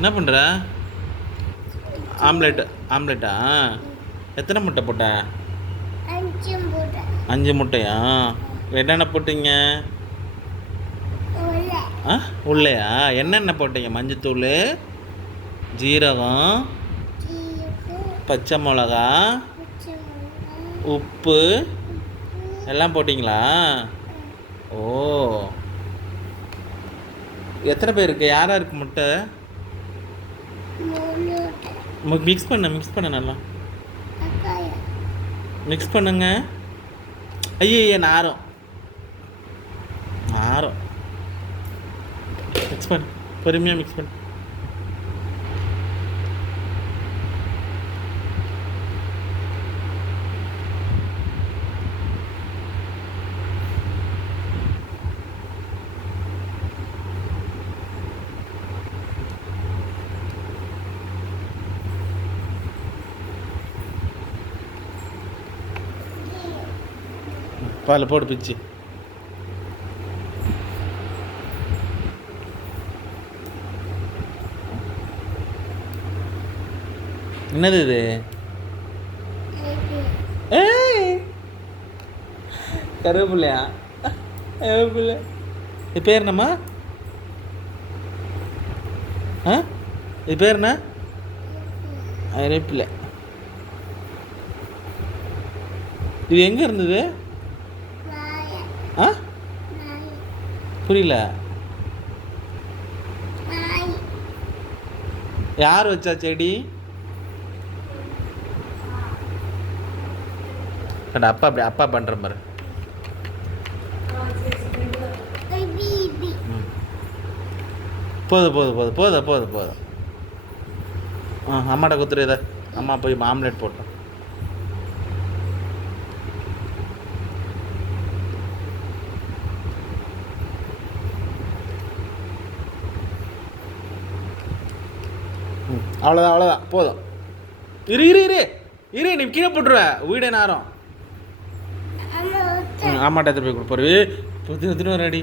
என்ன பண்ணுற? ஆம்லெட். ஆம்லெட்டா? எத்தனை முட்டை போட்ட? 5 முட்டையா? என்னென்ன போட்டீங்க? ஆ, உள்ளையா? என்னென்ன போட்டீங்க? மஞ்சத்தூள், ஜீரகம், பச்சை மிளகா, உப்பு எல்லாம் போட்டிங்களா? ஓ, எத்தனை பேருக்கு? யாருக்கு முட்டை? மிக்ஸ் பண்ண நல்லா மிக்ஸ் பண்ணுங்க. ஐயே, நாரம் நாரம். மிக்ஸ் பண்ணு, பொறுமையாக மிக்ஸ் பண்ணு. பால் போடு பிச்சு. என்னது இது? கருவேப்பிள்ளையா? கருவேப்பிள்ளை. இது பேர் என்னம்மா? ஆ, இது பேர் என்ன? கருவேப்பிள்ளை. இது எங்கே இருந்தது? ஆ, புரியல. யார் வச்சா செடி? அப்பா அப்படி அப்பா பண்ணுற மாதிரி. போதும் போதும் போதும் போதும் போதும் போதும். ஆ, அம்மாட்ட கொடுத்துரு இதை. அம்மா போய் ஆம்லெட் போட்டோம். அவ்வளோதான் அவ்வளோதான் போதும். இரு இரு இரு இரு, நீ கீழே போட்டுருவேன். வீடே நேரம். ஆமாட்டா, எடுத்து போய் கொடுப்பாரு. புது எத்தனை அடி.